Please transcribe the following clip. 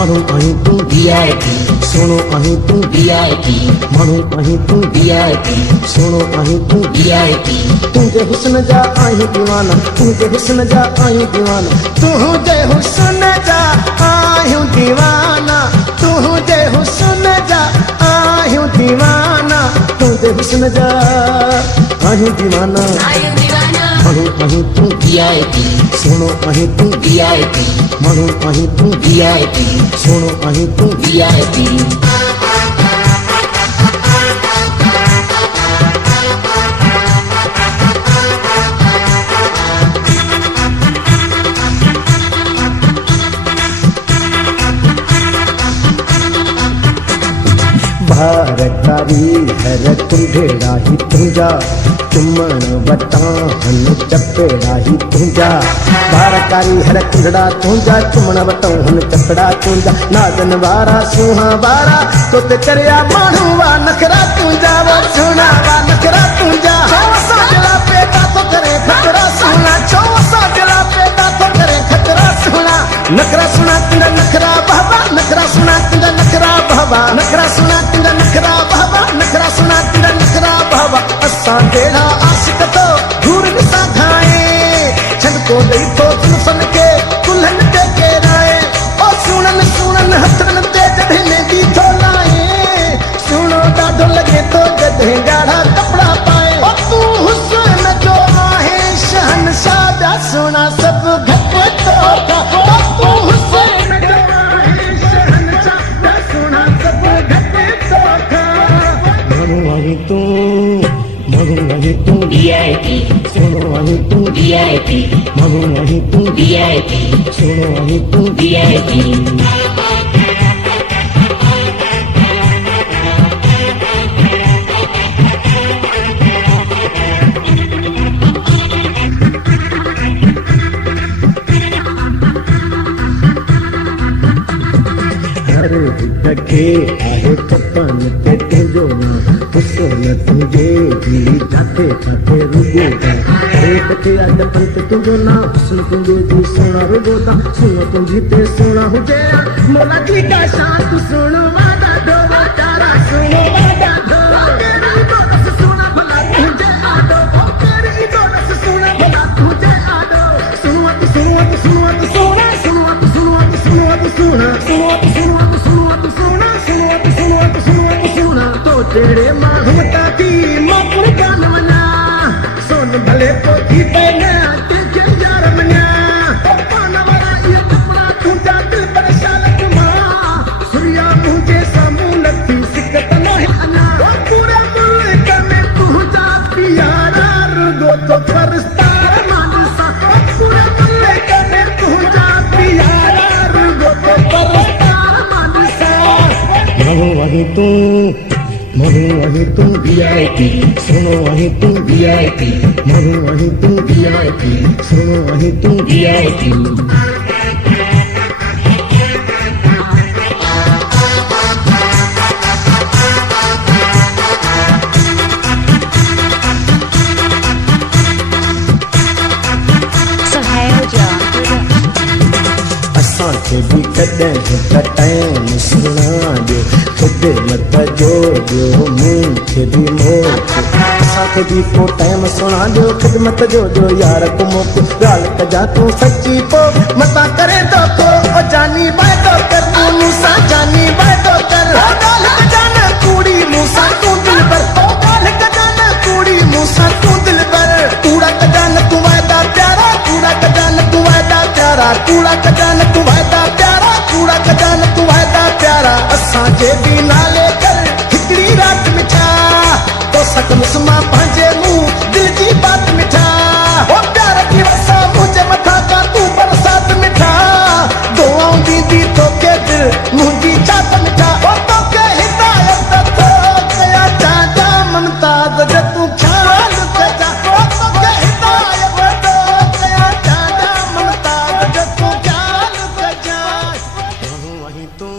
माण्हू आहीं तूं VIP, सोनो आहीं तूं VIP, माण्हू आहीं तूं VIP, सोनो आहीं तूं VIP। तुंहिंजे हुस्न जा आहियूं दीवाना, तुंहिंजे हुस्न जा आहियूं दीवाना, तुंहिंजे हुस्न जा आहियूं दीवाना, तुंहिंजे हुस्न जा आहियूं दीवाना, तुंहिंजे हुस्न जा आहियूं दीवाना। माण्हू आहीं तूं VIP, सोनो आहीं तूं VIP, माण्हू आहीं तूं VIP, सोनो आहीं तूं VIP। भारकारी हर कुंढेड़ा ही तुंहिंजा, चुमण वटाहन चपेड़ा ही तुंहिंजा। भारकारी हर कुंढड़ा तुंहिंजा, चुमण वटाहन चपेड़ा तुंहिंजा। नाज़न वारा सुहा वारा तोते करिया माण्हू वा नखरा तुंहिंजा, वो सुहिणा वा नखरा तुंहिंजा। छो असां जहिड़ा पेटा थो करे खतरा सुहिणा, छो असां जहिड़ा पेटा थो करे खतरा सुहिणा। नखरा सुहिणा तुंहिंजा नखरा बाबा, नखरा सुहिणा तुंहिंजा नखरा बाबा, नखरा सुहिणा तुंहिंजा नखरा बाबा, नखरा सुहिणा तुंहिंजा नखरा बाबा। असां जहिड़ा आशिक तो दूर ॾिसां खाए, छॾको ॾेई थो जुल्फनि खे कुल्हनि ते केराए। ओ सुणनि सुणनि हथनि ते जॾहिं मेंदी थो लाए, सुहिणो ॾाढो लॻे थो जॾहिं ॻाढ़ा कपिड़ा पाए। ओ तूं हुस्न जो आहे शहनशाह, ॿिया सुहिणा सभु घटि तोखां। ओ तूं हुस्न जो आहे शहनशाह, ॿिया सुहिणा सभु घटि तोखां। माण्हू आहीं तूं, माण्हू आहीं तूं VIP, सोनो आहीं तूं VIP, माण्हू आहीं तूं VIP, सोनो आहीं तूं VIP। हर हिकखे आहे कपन ते तुंहिंजो नाम, हुस्न तुंहिंजे जी जाते जाते रुगो था। हरेक खे अॼु पंत तुंहिंजो नाम, हुस्न तुंहिंजे जी सोना रुगो था। सुनो तुंहिंजी ते सोना हुजे, मोला जी का शान तूं सुहिणो वादा दो तारा, सुहिणो वादा दो। तेरी दोस्त सुहिणा भला तुंहिंजे आडो, तेरी दोस्त सुहिणा भला तुंहिंजे आडो। सुनो तूं सुनो तूं सुनो तूं सोना, सुनो तूं सुनो तूं सुनो तूं सोना, सुनो तूं सुनो तूं सुनो तूं सोना, सुनो तूं सुनो तूं सुनो तूं सोना। तो तेरे माण्हू ताकी मां कुर्बान वञा, सोन भले पोखी पइना तुंहिंजे यार मञा। पान वारा इहे कपिड़ा तुंहिंजा दिल पर शालक मां, सुरिया मुंहिंजे साम्हूं लथी सिकत नाहे अञा। पूरे मुल्क में तुंहिंजा प्यारा रुगो तो परस्तार मां ॾिसां। पूरे मुल्क में तुंहिंजा प्यारा रुगो तो परस्तार मां ॾिसां। माण्हू आहीं तूं, माण्हू आहीं तूं VIP, सोनो आहीं तूं VIP, माण्हू आहीं तूं VIP, सोनो आहीं तूं VIP। असांखे बि कॾहिं हिक टाइम सुहिणा ॾियो, ख़ुदि मत जो ॾियो मूंखे बि मोक। असांखे बि को टाइम सुहिणा ॾियो, ख़िदमत जो ॾियो यार को मौक़ो। ॻाल्हि कजां तूं सची पो मतां करे थो को, ओ जानी वाइदो कर तूं मूंसां, जानी वाइदो कर। ॻाल्हि कजां न कूड़ी मूंसां तूं दिल पर, ॻाल्हि कजां न कूड़ी मूंसां तूं दिल पर। कूड़ा कजां न तूं वाइदा प्यारा, कूड़ा कजां न तूं वाइदा प्यारा, कूड़ा कजां न तूं वाइदा प्यारा, कूड़ा कजां न तूं वाइदा प्यारा। असांजे बि नाले कर हिकिड़ी राति मिठा, तो सकमस मां पंहिंजे मुंहुं दिल जी बात मिठा। ओ प्यार की वसा मुंहिंजे मथां का तूं बरसात मिठा, दुआऊं ॾींदी तोखे दिल मुंहिंजी छात मिठा। ओ तोखे हिदायत थो कया चाचा मुमताज़ जो तूं ख़्याल कजां। ओ तोखे हिदायत थो कया चाचा मुमताज़ जो तूं ख़्याल कजां। माण्हू आहीं तूं,